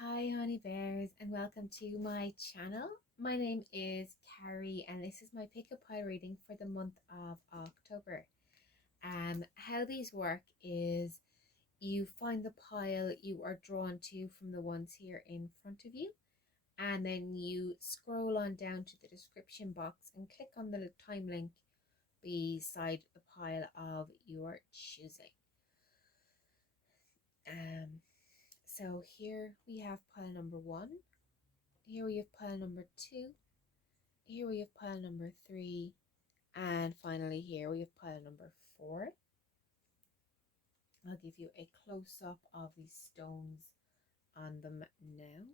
Hi, honey bears, and welcome to my channel. My name is Karri, and this is my pick-up pile reading for the month of October. How these work is you find the pile you are drawn to from the ones here in front of you, and then you scroll on down to the description box and click on the time link beside the pile of your choosing. So here we have pile number 1. Here we have pile number 2. Here we have pile number 3. And finally here we have pile number 4. I'll give you a close-up of these stones on them now.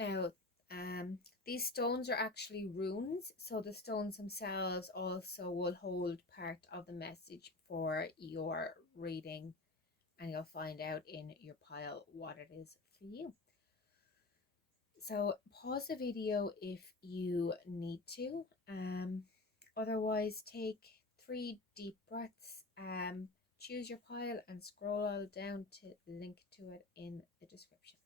Now, these stones are actually runes, so the stones themselves also will hold part of the message for your reading, and you'll find out in your pile what it is for you. So pause the video if you need to. Otherwise, take 3 deep breaths. Choose your pile and scroll all down to link to it in the description box.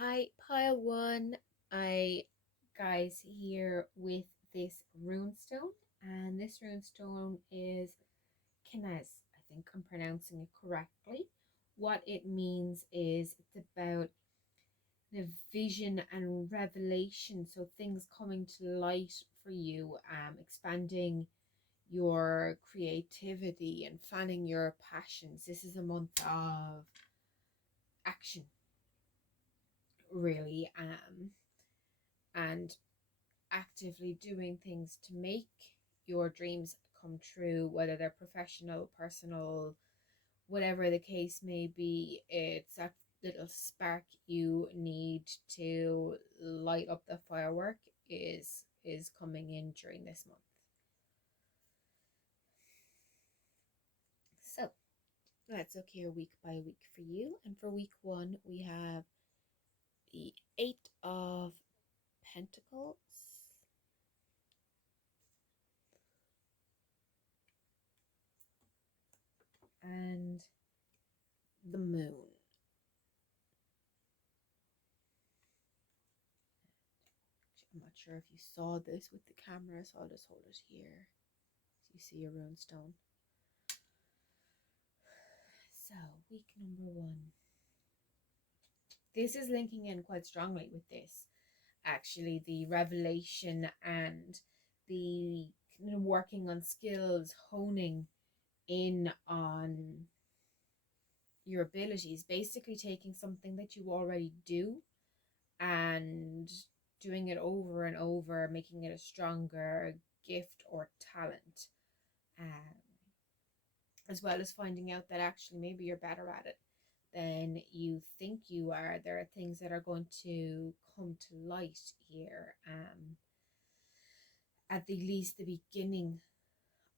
Hi, pile 1. Guys, here with this runestone, and this runestone is Knez. I think I'm pronouncing it correctly. What it means is it's about the vision and revelation, so things coming to light for you, expanding your creativity and fanning your passions. This is a month of action, really, and actively doing things to make your dreams come true, whether they're professional, personal, whatever the case may be. It's that little spark you need to light up the firework is coming in during this month. So let's look here week by week for you. And for week 1, we have the 8 of Pentacles, and the Moon. I'm not sure if you saw this with the camera, so I'll just hold it here so you see your runestone. So, week number 1. This is linking in quite strongly with this. Actually, the revelation and the working on skills, honing in on your abilities, basically taking something that you already do and doing it over and over, making it a stronger gift or talent, as well as finding out that actually maybe you're better at it than you think you are. There are things that are going to come to light here. At the least, the beginning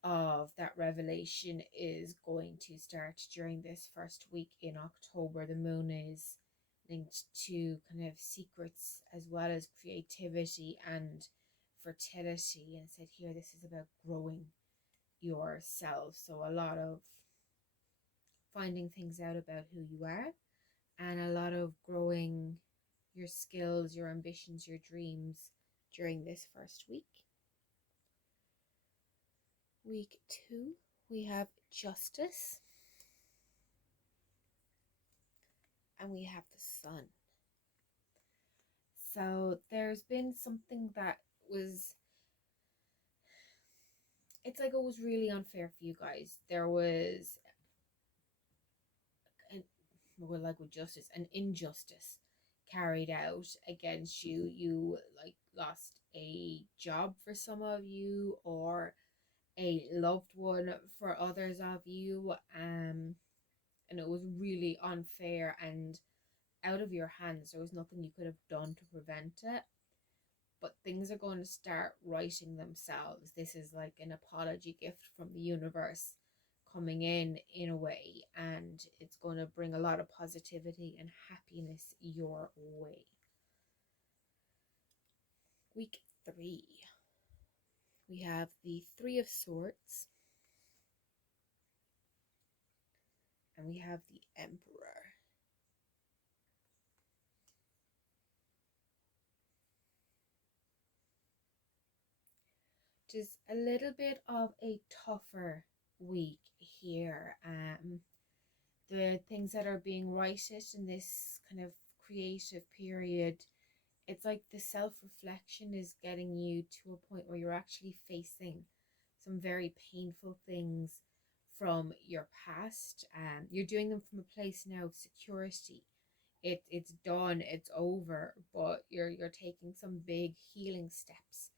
of that revelation is going to start during this first week in October. The moon is linked to kind of secrets as well as creativity and fertility. And said here, this is about growing yourself. So a lot of finding things out about who you are, and a lot of growing your skills, your ambitions, your dreams during this first week. Week 2, we have Justice, and we have the Sun. So there's been something that was, it's like it was really unfair for you guys. There was with justice, an injustice carried out against you. You like lost a job for some of you, or a loved one for others of you, and it was really unfair and out of your hands. There was nothing you could have done to prevent it, but things are going to start righting themselves. This is like an apology gift from the universe coming in a way, and it's going to bring a lot of positivity and happiness your way. Week 3, we have the Three of Swords, and we have the Emperor. Just a little bit of a tougher week here. The things that are being righted in this kind of creative period, it's like the self-reflection is getting you to a point where you're actually facing some very painful things from your past. You're doing them from a place now of security. It's done, it's over, but you're taking some big healing steps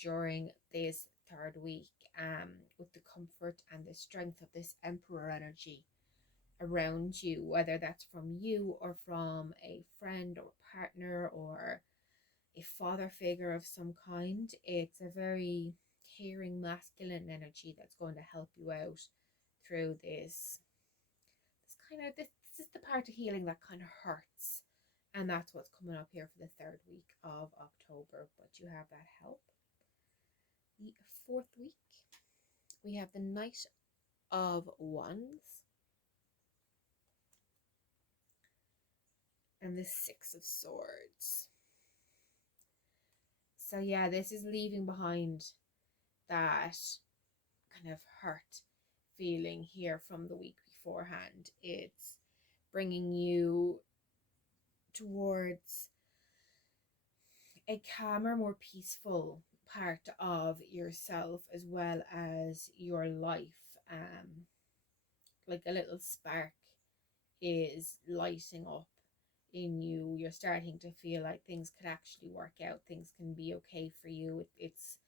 during this third week, with the comfort and the strength of this Emperor energy around you, whether that's from you or from a friend or partner or a father figure of some kind. It's a very caring masculine energy that's going to help you out through this is the part of healing that kind of hurts, and that's what's coming up here for the third week of October, but you have that help. The fourth week, we have the Knight of Wands and the Six of Swords. So yeah, this is leaving behind that kind of hurt feeling here from the week beforehand. It's bringing you towards a calmer, more peaceful part of yourself, as well as your life. Like a little spark is lighting up in you. You're starting to feel like things could actually work out. Things can be okay for you. It's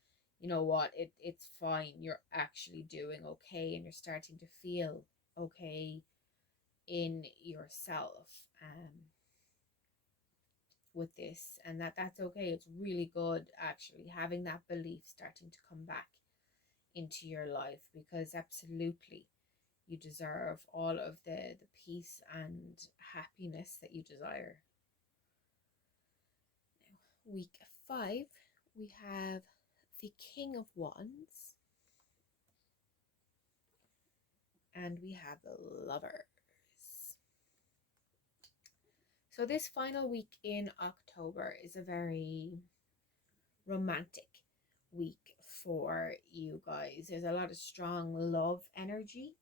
you know what, it's fine. You're actually doing okay, and you're starting to feel okay in yourself, with this, and that's okay. It's really good actually having that belief starting to come back into your life, because absolutely you deserve all of the peace and happiness that you desire. Now, week 5, we have the King of Wands, and we have the Lovers. So this final week in October is a very romantic week for you guys. There's a lot of strong love energy.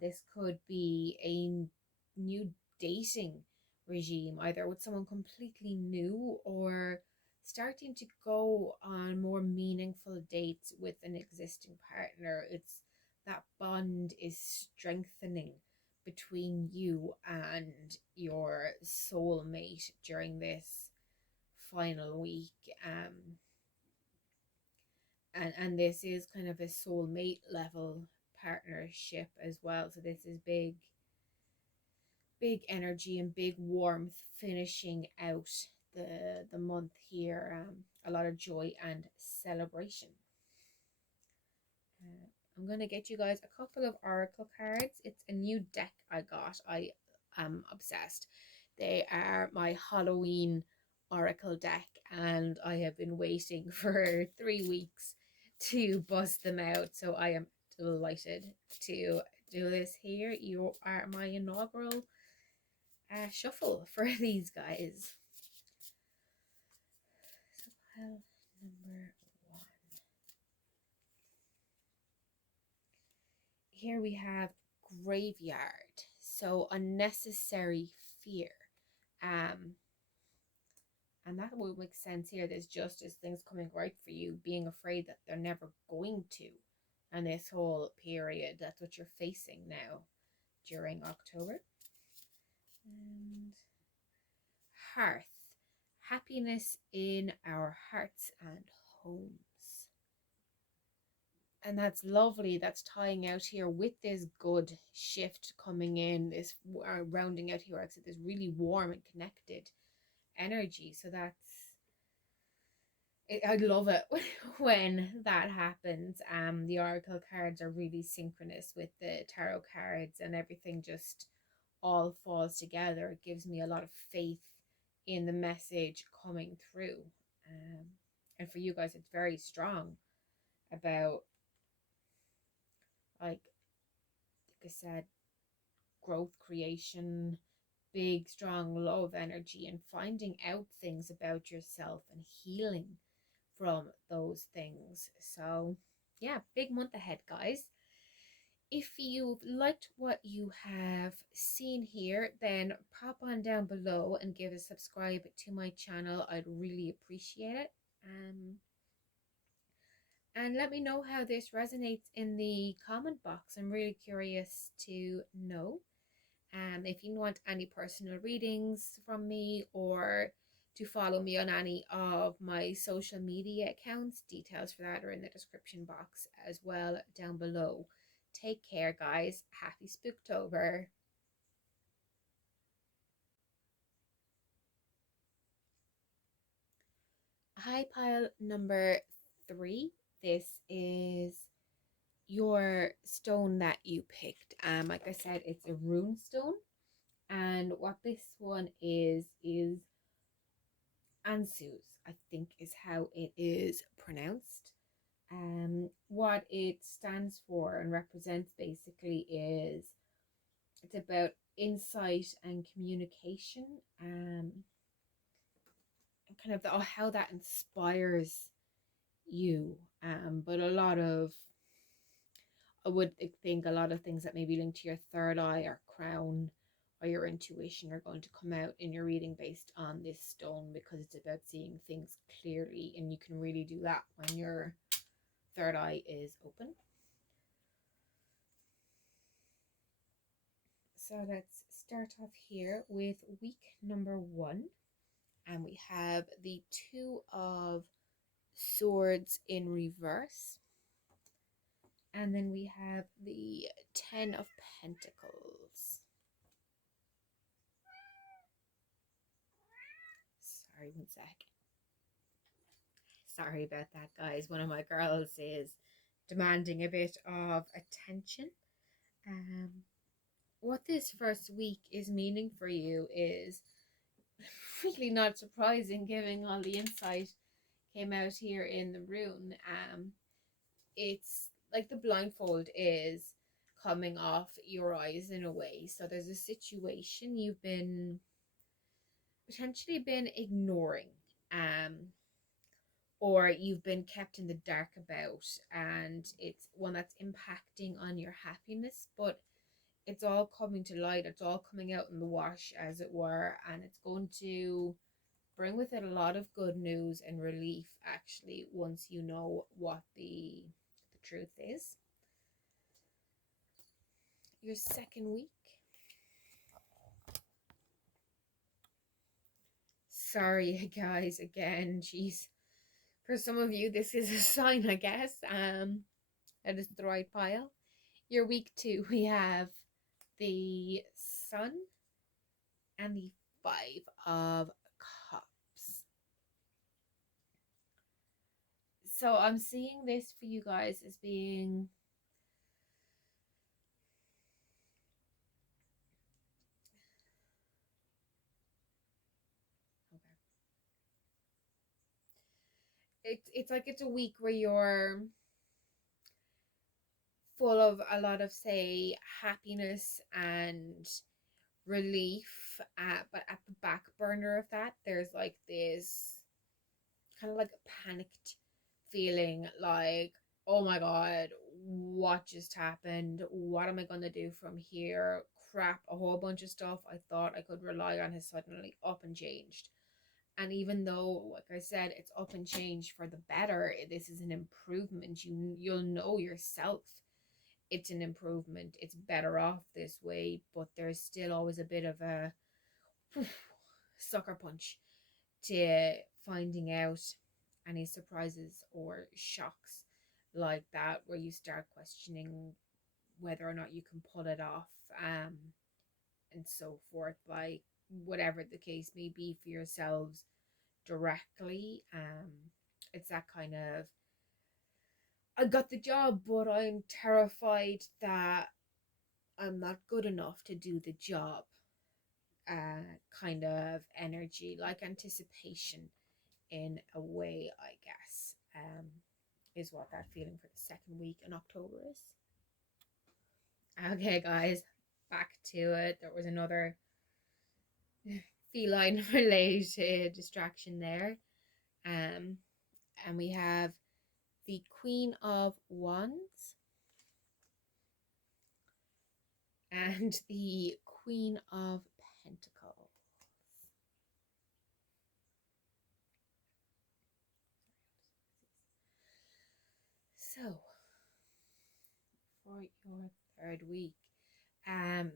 This could be a new dating regime, either with someone completely new or starting to go on more meaningful dates with an existing partner. It's that bond is strengthening between you and your soulmate during this final week. And this is kind of a soulmate level partnership as well. So this is big energy and big warmth finishing out the month here. A lot of joy and celebration. I'm going to get you guys a couple of oracle cards. It's a new deck I got. I am obsessed. They are my Halloween oracle deck, and I have been waiting for 3 weeks to bust them out. So I am delighted to do this here. You are my inaugural shuffle for these guys. So pile number 1. Here we have Graveyard. So unnecessary fear. And that would make sense here. There's justice, things coming right for you, being afraid that they're never going to. And this whole period, that's what you're facing now during October. And hearth, happiness in our hearts and homes. And that's lovely. That's tying out here with this good shift coming in, this rounding out here, exit, this really warm and connected energy. So I love it when that happens. The oracle cards are really synchronous with the tarot cards, and everything just all falls together. It gives me a lot of faith in the message coming through. And for you guys, it's very strong about, like I said, growth, creation, big, strong love energy, and finding out things about yourself and healing from those things. So, yeah, big month ahead, guys. If you've liked what you have seen here, then pop on down below and give a subscribe to my channel. I'd really appreciate it. And let me know how this resonates in the comment box. I'm really curious to know. If you want any personal readings from me, or to follow me on any of my social media accounts, details for that are in the description box as well down below. Take care, guys. Happy Spooktober. High pile number 3. This is your stone that you picked. Like I said, it's a rune stone. And what this one is Ansus, I think is how it is pronounced. What it stands for and represents basically is, it's about insight and communication, and kind of how that inspires you. But a lot of, I would think a lot of things that maybe linked to your third eye or crown or your intuition are going to come out in your reading based on this stone, because it's about seeing things clearly, and you can really do that when your third eye is open. So let's start off here with week number 1, and we have the 2 of Swords in reverse, and then we have the 10 of Pentacles. Sorry, 1 sec. Sorry about that, guys. One of my girls is demanding a bit of attention. What this first week is meaning for you is really not surprising, given all the insight came out here in the rune. It's like the blindfold is coming off your eyes in a way. So there's a situation you've been potentially been ignoring, or you've been kept in the dark about, and it's one that's impacting on your happiness, but it's all coming to light, it's all coming out in the wash, as it were, and it's going to bring with it a lot of good news and relief, actually, once you know what the truth is. Your second week. Sorry, guys, again, jeez. For some of you, this is a sign, I guess. That is the right pile. Your week 2, we have the Sun and the 5 of Cups. So I'm seeing this for you guys as being, it's like it's a week where you're full of a lot of, say, happiness and relief, but at the back burner of that, there's like this kind of like a panicked feeling, like, oh my god, what just happened? What am I going to do from here? Crap, a whole bunch of stuff I thought I could rely on has suddenly up and changed. And even though, like I said, it's up and changed for the better, this is an improvement. You'll know yourself it's an improvement. It's better off this way, but there's still always a bit of a sucker punch to finding out any surprises or shocks like that, where you start questioning whether or not you can pull it off, and so forth, like whatever the case may be for yourselves directly. It's that kind of, I got the job, but I'm terrified that I'm not good enough to do the job, kind of energy, like anticipation in a way, I guess, is what that feeling for the second week in October is. Okay, guys, back to it. There was another feline related distraction there. And we have the Queen of Wands and the Queen of Pentacles. So, for your third week, um,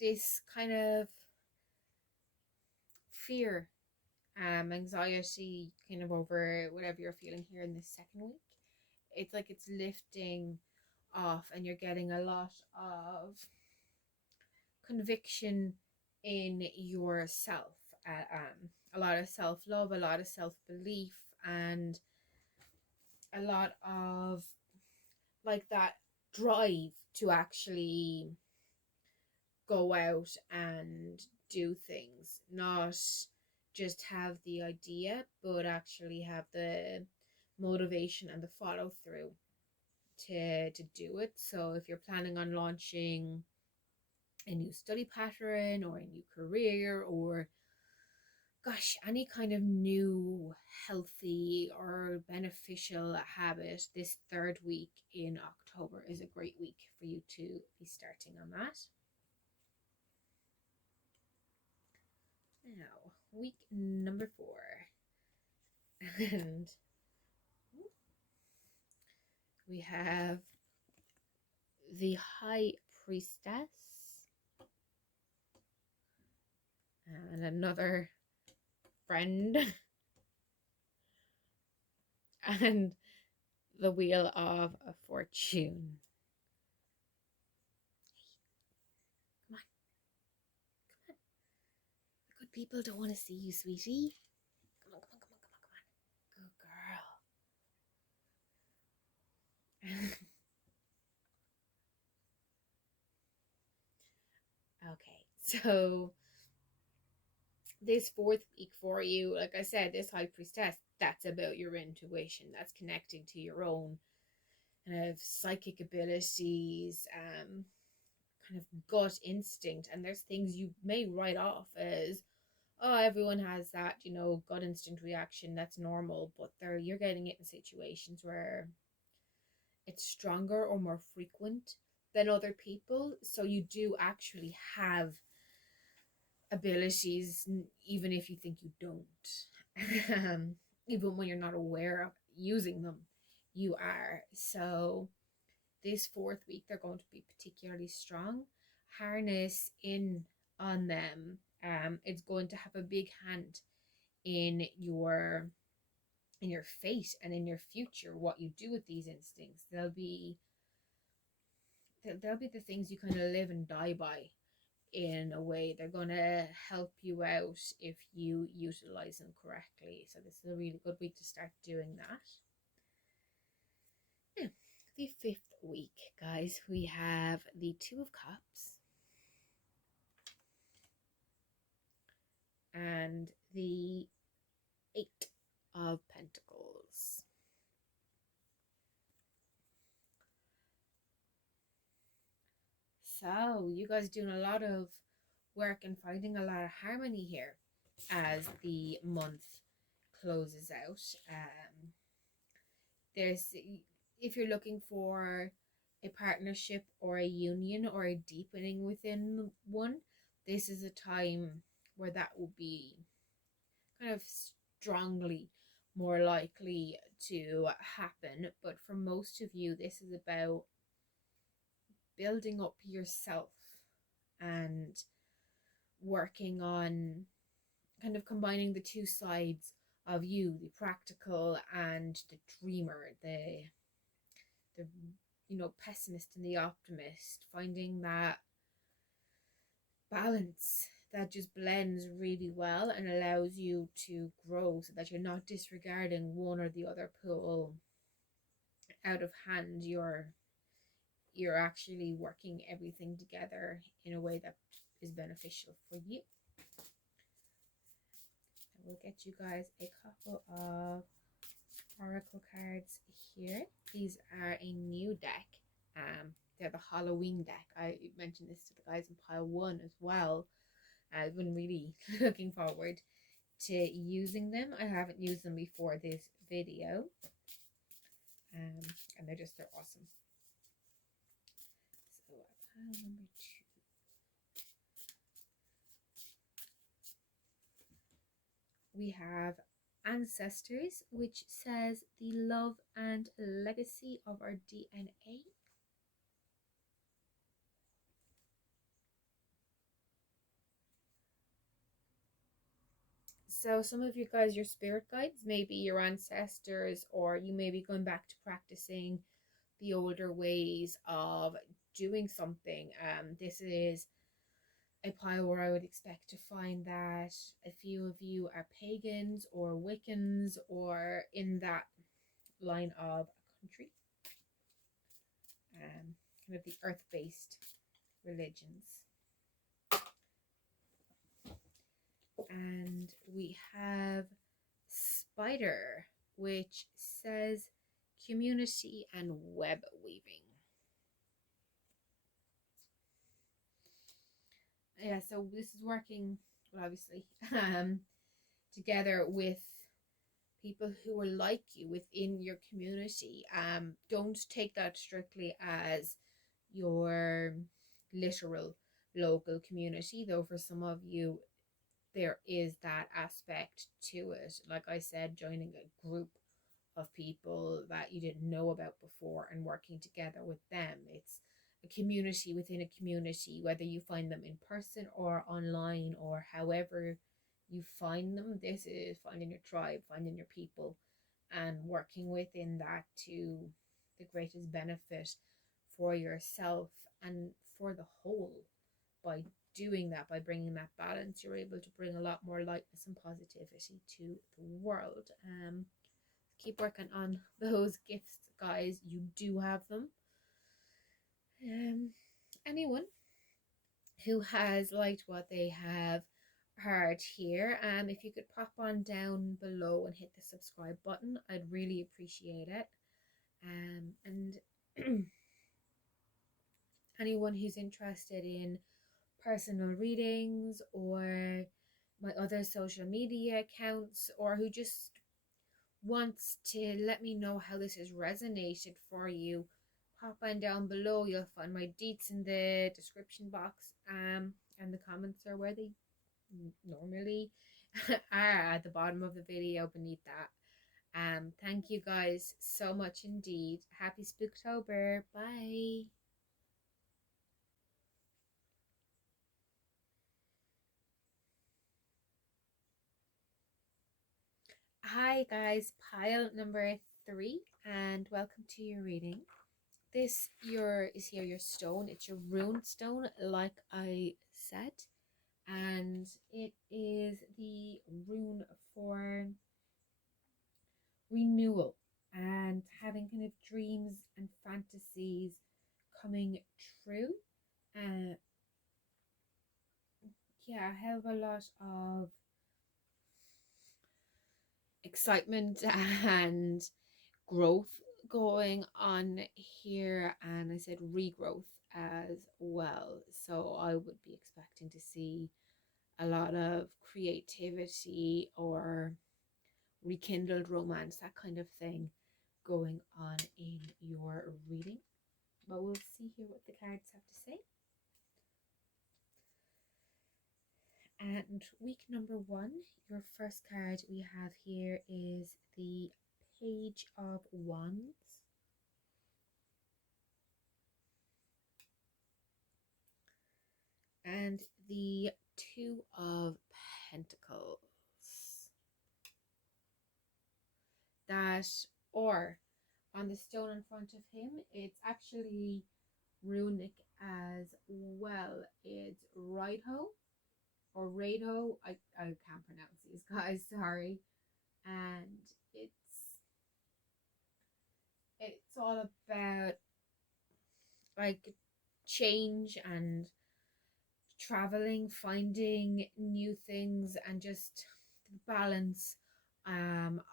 this kind of fear, anxiety, kind of over whatever you're feeling here in this second week, it's like it's lifting off, and you're getting a lot of conviction in yourself, a lot of self-love, a lot of self-belief, and a lot of like that drive to actually go out and do things, not just have the idea, but actually have the motivation and the follow through to do it. So if you're planning on launching a new study pattern or a new career, or gosh, any kind of new healthy or beneficial habit, this third week in October is a great week for you to be starting on that. Now, week number 4. And we have the High Priestess and another friend and the Wheel of Fortune. Come on. Come on. The good people don't want to see you, sweetie. Come on, come on, come on, come on, come on. Good girl. Okay, so this fourth week for you, like I said, this High Priestess, that's about your intuition. That's connecting to your own kind of psychic abilities, kind of gut instinct. And there's things you may write off as, oh, everyone has that, gut instinct reaction. That's normal. But you're getting it in situations where it's stronger or more frequent than other people. So you do actually have abilities, even if you think you don't. Even when you're not aware of using them, you are. So this fourth week, they're going to be particularly strong. Harness in on them. It's going to have a big hand in your fate and in your future. What you do with these instincts, they'll be the things you kind of live and die by. In a way, they're going to help you out if you utilize them correctly. So this is a really good week to start doing that. Now, the 5th week, guys, we have the Two of Cups and the 8 of Pentacles. So you guys doing a lot of work and finding a lot of harmony here as the month closes out. There's, if you're looking for a partnership or a union or a deepening within one, this is a time where that will be kind of strongly more likely to happen. But for most of you, this is about building up yourself and working on kind of combining the two sides of you, the practical and the dreamer, the pessimist and the optimist, finding that balance that just blends really well and allows you to grow so that you're not disregarding one or the other pull out of hand. You're actually working everything together in a way that is beneficial for you. And we'll get you guys a couple of oracle cards here. These are a new deck. They're the Halloween deck. I mentioned this to the guys in pile 1 as well. I've been really looking forward to using them. I haven't used them before this video, and they're awesome. So pile number 2, we have Ancestors, which says the love and legacy of our DNA. So some of you guys, your spirit guides, maybe your ancestors, or you may be going back to practicing the older ways of doing something. This is a pile where I would expect to find that a few of you are pagans or Wiccans or in that line of a country. Kind of the earth-based religions. And we have Spider, which says community and web weaving. Yeah, so this is working, well, obviously, together with people who are like you within your community. Don't take that strictly as your literal local community, though for some of you there is that aspect to it. Like I said, joining a group of people that you didn't know about before and working together with them. It's a community within a community, whether you find them in person or online or however you find them. This is finding your tribe, finding your people, and working within that to the greatest benefit for yourself and for the whole. By doing that, by bringing that balance, you're able to bring a lot more lightness and positivity to the world. Keep working on those gifts, guys. You do have them. Anyone who has liked what they have heard here, if you could pop on down below and hit the subscribe button, I'd really appreciate it. And anyone who's interested in personal readings or my other social media accounts, or who just wants to let me know how this has resonated for you, pop on down below. You'll find my deets in the description box, and the comments are where they normally are, at the bottom of the video beneath that. Thank you guys so much indeed. Happy Spooktober. Bye. Hi guys, pile number 3, and welcome to your reading. This is your stone. It's your rune stone, like I said, and it is the rune for renewal and having kind of dreams and fantasies coming true. Yeah, I have a lot of excitement and growth going on here, and I said regrowth as well. So I would be expecting to see a lot of creativity or rekindled romance, that kind of thing going on in your reading. But we'll see here what the cards have to say. And week number 1, your first card we have here is the Page of Wands. And and the Two of Pentacles. That, or on the stone in front of him, it's actually runic as well. It's Rideho or Rado. I can't pronounce these guys, sorry. And it's all about like change and traveling, finding new things, and just the balance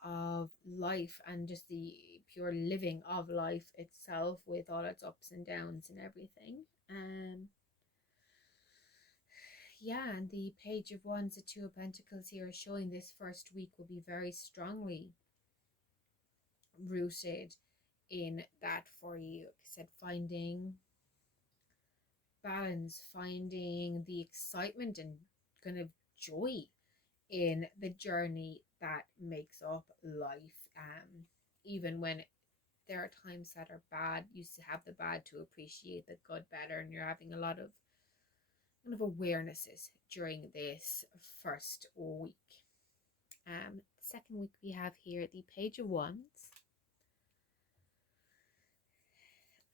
of life and just the pure living of life itself with all its ups and downs and everything. Yeah, and the Page of Wands, the Two of Pentacles here is showing this first week will be very strongly rooted in that for you. Like I said, finding balance, finding the excitement and kind of joy in the journey that makes up life. Even when there are times that are bad, you have the bad to appreciate the good better, and you're having a lot of kind of awarenesses during this first week. The second week we have here the Page of Wands,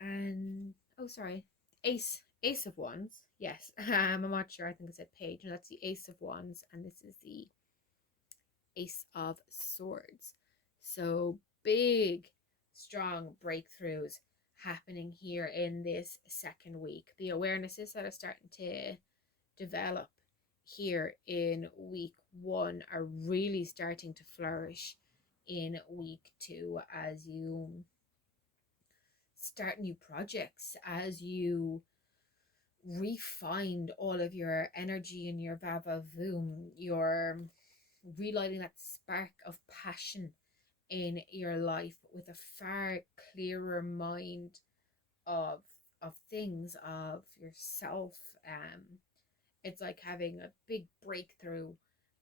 and oh sorry, Ace of Wands. Yes, I'm not sure. I think I said Page, and that's the Ace of Wands, and this is the Ace of Swords. So big, strong breakthroughs happening here in this second week. The awarenesses that are starting to develop here in week one are really starting to flourish in week two as you start new projects, as you refine all of your energy and your va-va-voom, you're relighting that spark of passion in your life with a far clearer mind of things, of yourself. It's like having a big breakthrough,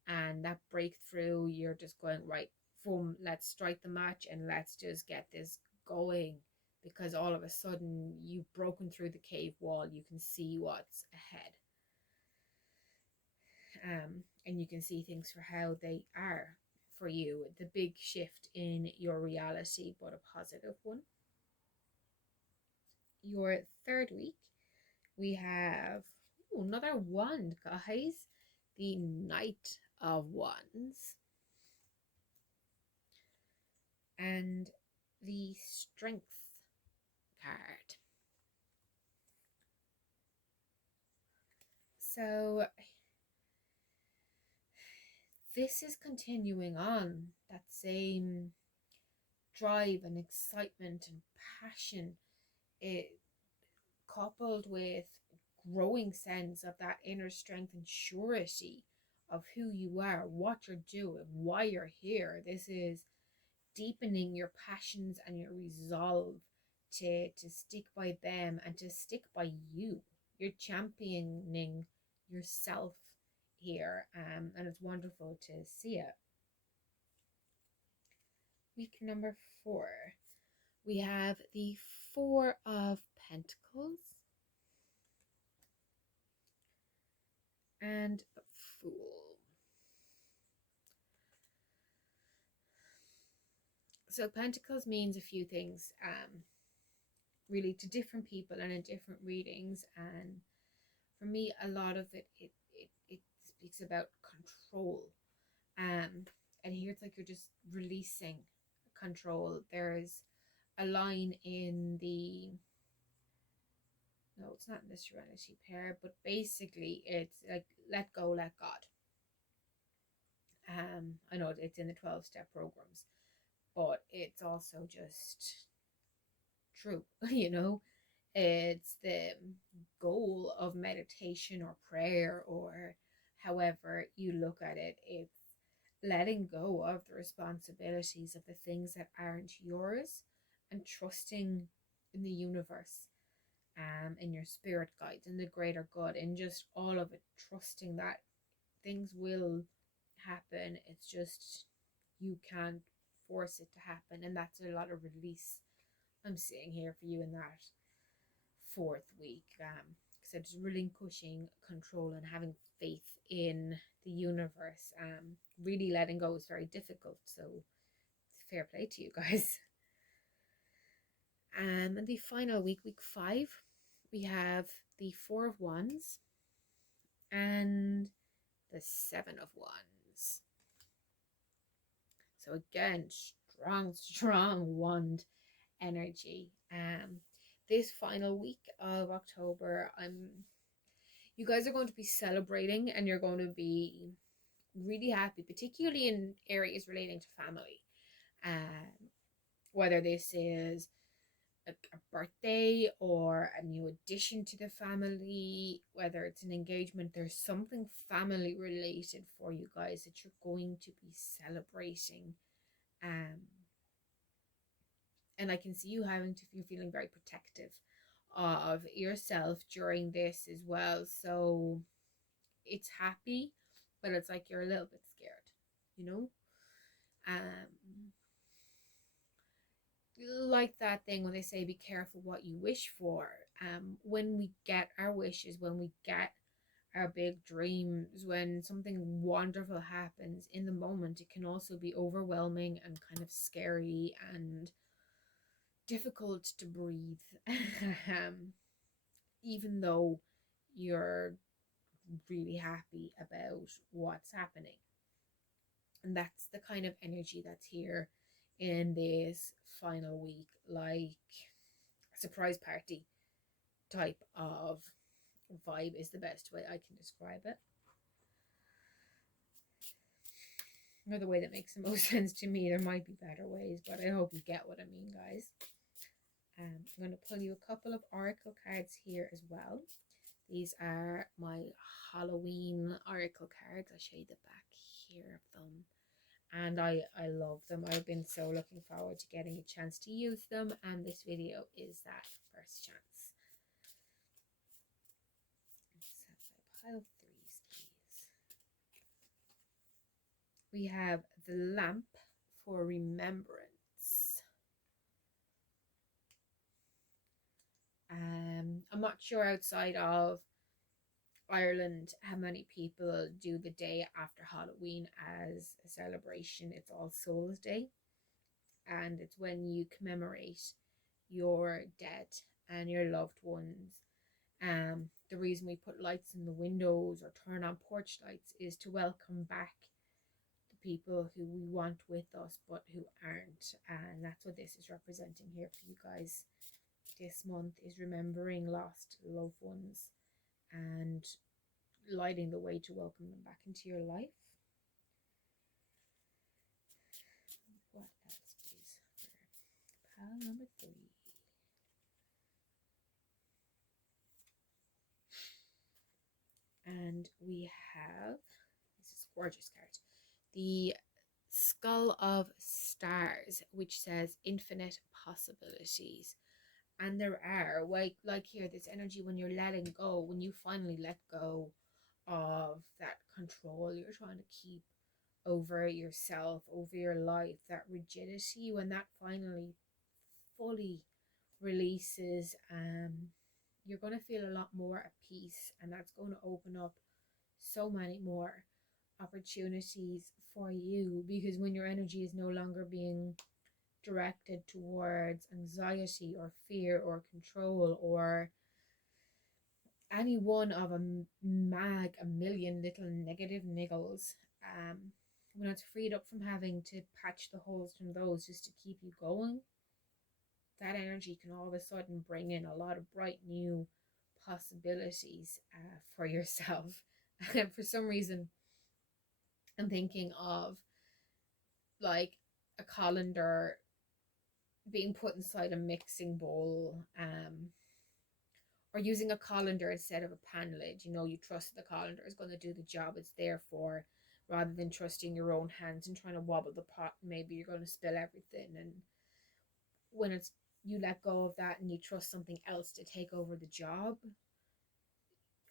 and that breakthrough you're just going, right, boom, let's strike the match and let's just get this going, because all of a sudden you've broken through the cave wall. You can see what's ahead, and you can see things for how they are for you. The big shift in your reality, but a positive one. Your third week, we have another wand, guys. The Knight of Wands and the Strength card. So this is continuing on that same drive and excitement and passion, it coupled with growing sense of that inner strength and surety of who you are, what you're doing, why you're here. This is deepening your passions and your resolve to stick by them and to stick by you. You're championing yourself here, and it's wonderful to see it. Week number 4, we have the Four of Pentacles and the Fool. So Pentacles means a few things, really, to different people and in different readings. And for me, a lot of it speaks about control. And here it's like you're just releasing control. There's a line in the, no, it's not in the Serenity pair, but basically it's like let go, let God. I know it's in the 12-step programs, but it's also just true. It's the goal of meditation or prayer, or however you look at it. It's letting go of the responsibilities of the things that aren't yours and trusting in the universe, in your spirit guides, in the greater good, in just all of it, trusting that things will happen. It's just you can't force it to happen, and that's a lot of release I'm seeing here for you in that 4th week, So just relinquishing control and having faith in the universe. Really letting go is very difficult. So fair play to you guys. And the final week, week 5, we have the 4 of Wands and the 7 of Wands. So again, strong wand energy. This final week of October, you guys are going to be celebrating, and you're going to be really happy, particularly in areas relating to family. Whether this is a birthday or a new addition to the family, whether it's an engagement, there's something family related for you guys that you're going to be celebrating. And I can see you you're feeling very protective of yourself during this as well. So it's happy, but it's like you're a little bit scared, you know? Like that thing when they say be careful what you wish for. When we get our wishes, when we get our big dreams, when something wonderful happens in the moment, it can also be overwhelming and kind of scary and difficult to breathe. Even though you're really happy about what's happening. And that's the kind of energy that's here in this final week, like a surprise party type of vibe is the best way I can describe it. Another way that makes the most sense to me. There might be better ways, but I hope you get what I mean, guys. I'm going to pull you a couple of oracle cards here as well. These are my Halloween oracle cards. I'll show you the back here of them. And I love them. I've been so looking forward to getting a chance to use them, and this video is that first chance. So I pile 3s, please. We have the lamp for remembrance. I'm not sure outside of Ireland how many people do the day after Halloween as a celebration. It's All Souls Day, and it's when you commemorate your dead and your loved ones. The reason we put lights in the windows or turn on porch lights is to welcome back the people who we want with us but who aren't, and that's what this is representing here for you guys. This month is remembering lost loved ones and lighting the way to welcome them back into your life. What else, please, for pile number 3? And we have, this is a gorgeous card, the Skull of Stars, which says infinite possibilities. And there are, like here, this energy when you're letting go, when you finally let go of that control you're trying to keep over yourself, over your life, that rigidity, when that finally fully releases, you're going to feel a lot more at peace, and that's going to open up so many more opportunities for you, because when your energy is no longer being directed towards anxiety or fear or control or any one of a million little negative niggles, when it's freed up from having to patch the holes from those just to keep you going, that energy can all of a sudden bring in a lot of bright new possibilities for yourself. And for some reason, I'm thinking of like a colander being put inside a mixing bowl, or using a colander instead of a pan lid. You know, you trust the colander is going to do the job it's there for, rather than trusting your own hands and trying to wobble the pot. Maybe you're going to spill everything. And when it's you let go of that and you trust something else to take over the job,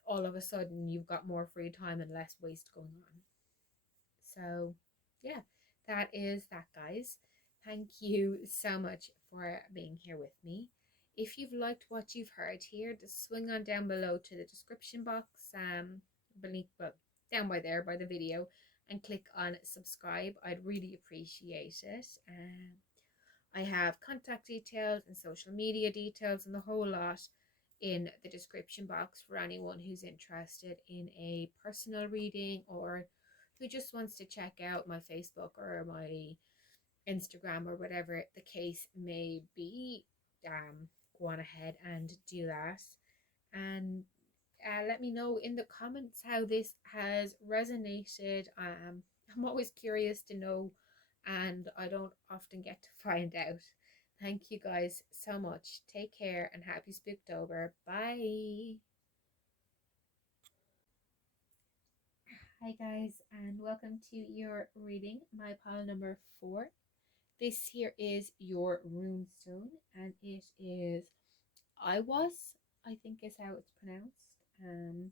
all of a sudden you've got more free time and less waste going on. So yeah, that is that, guys. Thank you so much for being here with me. If you've liked what you've heard here, just swing on down below to the description box, beneath, well, down by there by the video, and click on subscribe. I'd really appreciate it. I have contact details and social media details and the whole lot in the description box for anyone who's interested in a personal reading or who just wants to check out my Facebook or my Instagram or whatever the case may be. Go on ahead and do that. And let me know in the comments how this has resonated. I'm always curious to know, and I don't often get to find out. Thank you guys so much. Take care and happy Spooktober. Bye. Hi guys, and welcome to your reading, my pile number 4. This here is your runestone, and it is Iwas, I think is how it's pronounced.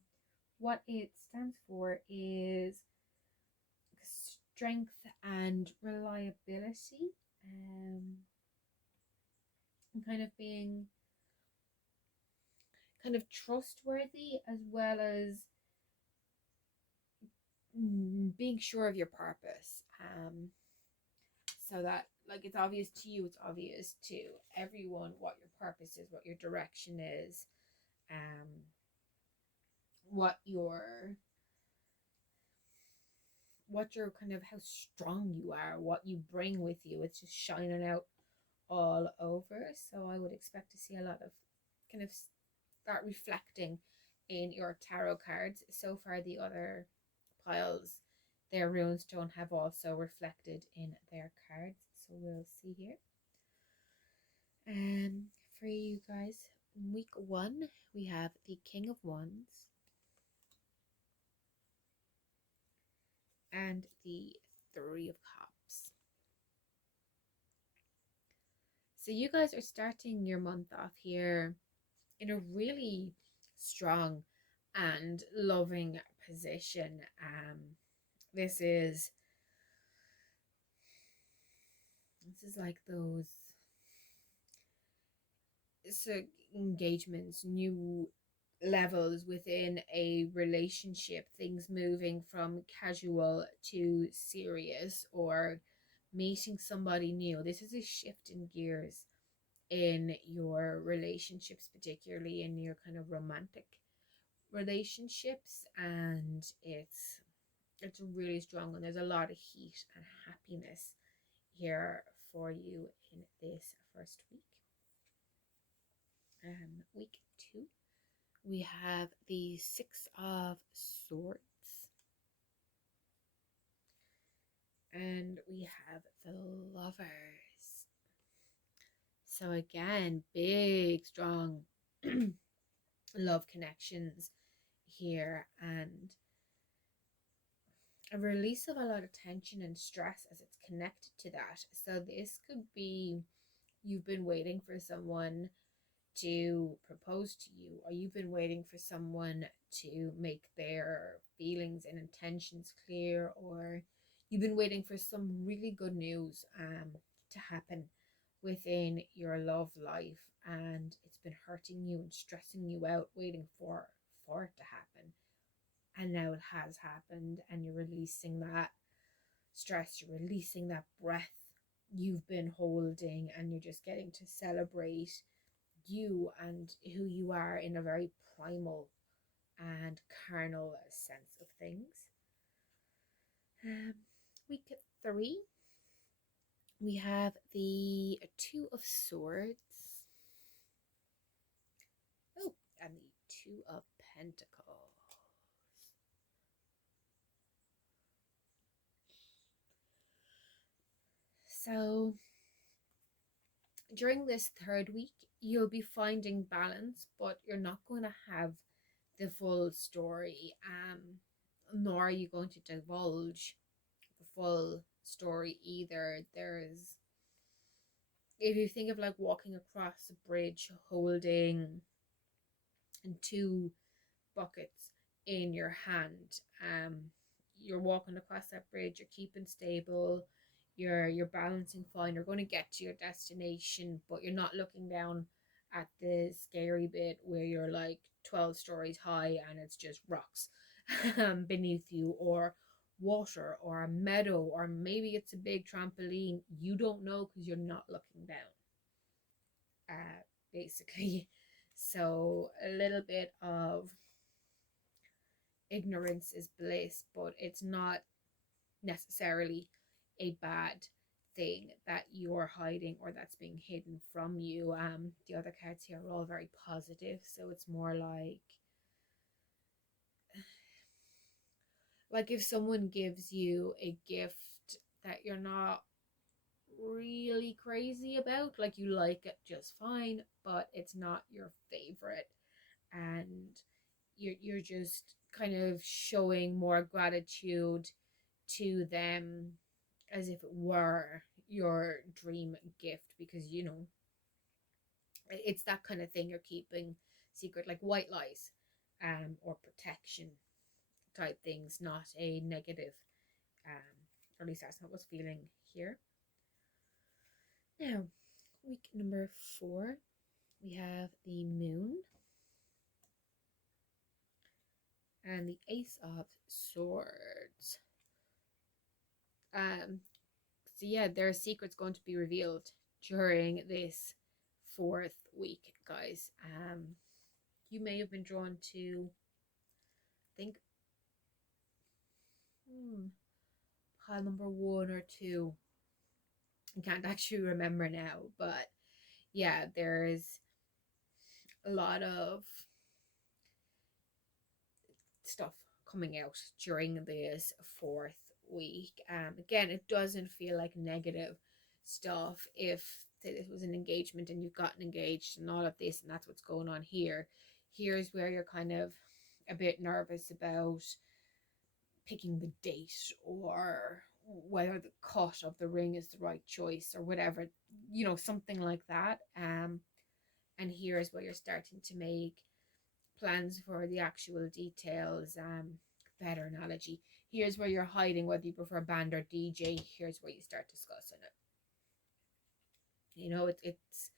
What it stands for is strength and reliability, and kind of being kind of trustworthy, as well as being sure of your purpose. So that, like, it's obvious to you, it's obvious to everyone what your purpose is, what your direction is, what your kind of how strong you are, what you bring with you. It's just shining out all over. So I would expect to see a lot of kind of start reflecting in your tarot cards. So far, the other piles, their runestone have also reflected in their cards. So we'll see here. For you guys, week 1, we have the King of Wands and the Three of Cups. So you guys are starting your month off here in a really strong and loving position. This is like those engagements, new levels within a relationship, things moving from casual to serious, or meeting somebody new. This is a shift in gears in your relationships, particularly in your kind of romantic relationships, and it's really strong, and there's a lot of heat and happiness here for you in this first week. Week 2, we have the Six of Swords, and we have the Lovers. So again, big, strong love connections here, and a release of a lot of tension and stress as it's connected to that. So this could be you've been waiting for someone to propose to you, or you've been waiting for someone to make their feelings and intentions clear, or you've been waiting for some really good news to happen within your love life, and it's been hurting you and stressing you out, waiting for it to happen. And now it has happened, and you're releasing that stress, you're releasing that breath you've been holding, and you're just getting to celebrate you and who you are in a very primal and carnal sense of things. Week 3, we have the Two of Swords. Oh, and the Two of Pentacles. So during this third week, you'll be finding balance, but you're not going to have the full story, nor are you going to divulge the full story either. There's, if you think of like walking across a bridge holding 2 buckets in your hand, you're walking across that bridge, you're keeping stable, you're balancing fine, you're going to get to your destination, but you're not looking down at the scary bit where you're like 12 stories high and it's just rocks beneath you, or water, or a meadow, or maybe it's a big trampoline. You don't know because you're not looking down, basically. So a little bit of ignorance is bliss, but it's not necessarily a bad thing that you're hiding or that's being hidden from you. The other cards here are all very positive, so it's more like if someone gives you a gift that you're not really crazy about, like you like it just fine, but it's not your favorite, and you're just kind of showing more gratitude to them as if it were your dream gift, because it's that kind of thing you're keeping secret, like white lies, or protection type things, not a negative, or at least that's not what's feeling here. Now, week number 4, we have the moon and the Ace of Swords. So yeah, there are secrets going to be revealed during this 4th week, guys. You may have been drawn to, I think, pile number 1 or 2. I can't actually remember now, but yeah, there's a lot of stuff coming out during this 4th week. Again, it doesn't feel like negative stuff. If say this was an engagement and you've gotten engaged and all of this, and that's what's going on here, here's where you're kind of a bit nervous about picking the date, or whether the cut of the ring is the right choice, or whatever, something like that. And here's where you're starting to make plans for the actual details. Better analogy, here's where you're hiding whether you prefer band or DJ. Here's where you start discussing it. It's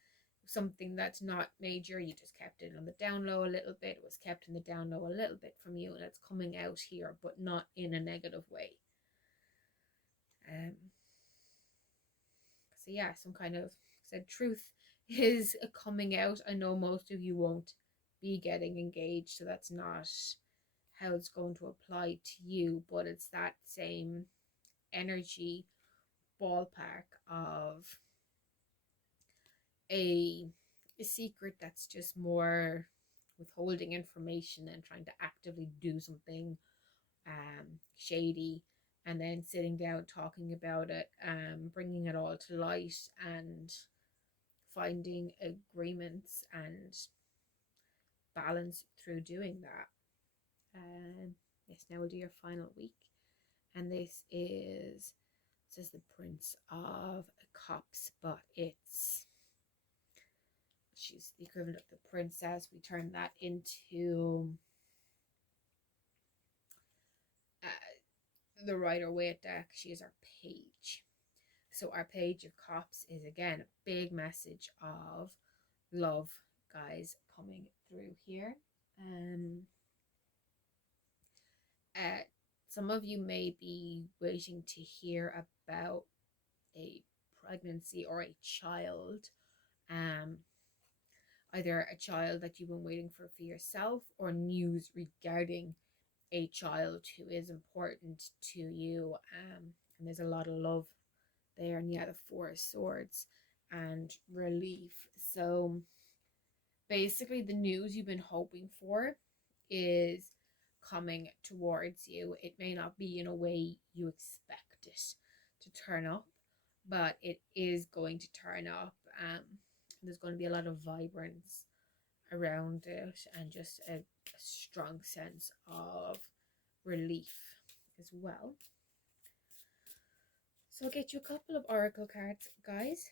something that's not major. You just kept it on the down low a little bit. It was kept in the down low a little bit from you, and it's coming out here, but not in a negative way. So yeah, some kind of said truth is coming out. I know most of you won't be getting engaged, so that's not how it's going to apply to you, but it's that same energy ballpark of a secret that's just more withholding information and trying to actively do something shady, and then sitting down talking about it, bringing it all to light and finding agreements and balance through doing that. Yes, now we'll do your final week, and this says the Prince of Cups, but she's the equivalent of the princess. We turn that into the Rider-Waite deck. She is our page. So our Page of Cups is again a big message of love, guys, coming through here. Some of you may be waiting to hear about a pregnancy or a child, either a child that you've been waiting for yourself, or news regarding a child who is important to you. And there's a lot of love there, and yeah, the 4 of Swords and relief. So basically the news you've been hoping for is coming towards you. It may not be in a way you expect it to turn up, but it is going to turn up. There's going to be a lot of vibrance around it, and just a strong sense of relief as well. So I'll get you a couple of oracle cards, guys.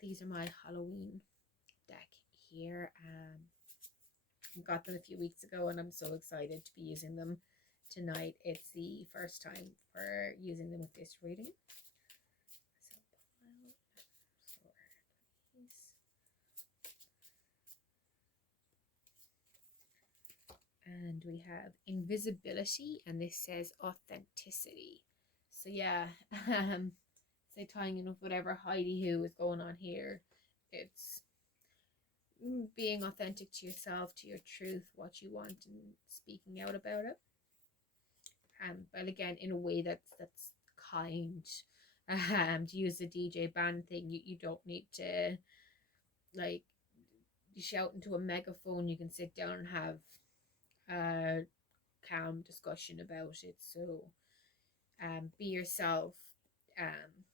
These are my Halloween deck here. Got them a few weeks ago, and I'm so excited to be using them tonight. It's the first time for using them with this reading. So pile sword, please. And we have invisibility, and this says authenticity. So yeah, say tying in with whatever Heidi Who is going on here, it's being authentic to yourself, to your truth, what you want, and speaking out about it. But again, in a way that's kind. To use the DJ band thing, you don't need to like you shout into a megaphone. You can sit down and have a calm discussion about it. So be yourself, um,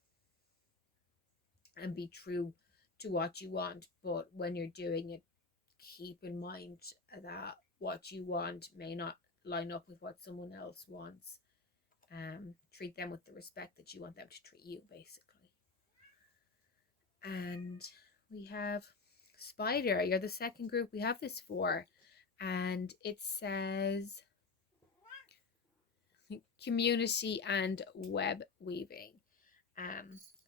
and be true to what you want. But when you're doing it, keep in mind that what you want may not line up with what someone else wants. Treat them with the respect that you want them to treat you, basically. And we have Spider. You're the second group we have this for. And it says community and web weaving.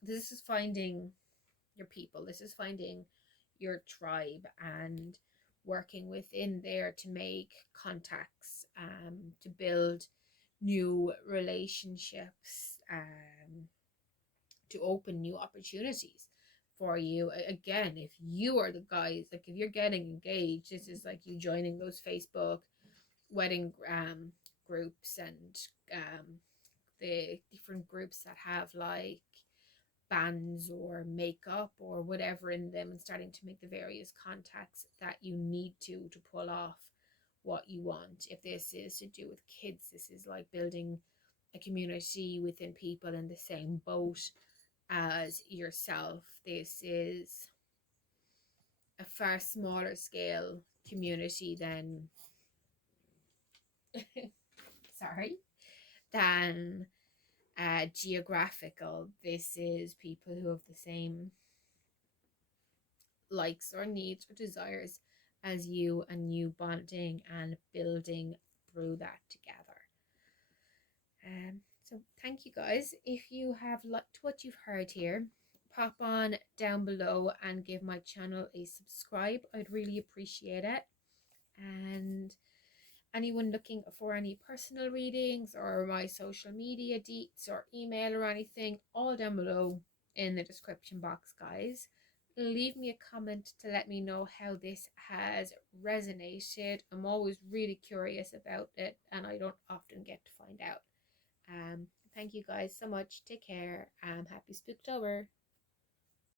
This is finding your people. This is finding your tribe and working within there to make contacts, to build new relationships, to open new opportunities for you. Again, if you are the guys, like if you're getting engaged, this is like you joining those Facebook wedding groups and the different groups that have like bands or makeup or whatever in them, and starting to make the various contacts that you need to pull off what you want. If this is to do with kids, this is like building a community within people in the same boat as yourself. This is a far smaller scale community than sorry than geographical. This is people who have the same likes or needs or desires as you, and you bonding and building through that together. So thank you guys. If you have liked what you've heard here, pop on down below and give my channel a subscribe. I'd really appreciate it. And anyone looking for any personal readings or my social media deets or email or anything, all down below in the description box, guys. Leave me a comment to let me know how this has resonated. I'm always really curious about it, and I don't often get to find out. Thank you guys so much. Take care. Happy Spooktober.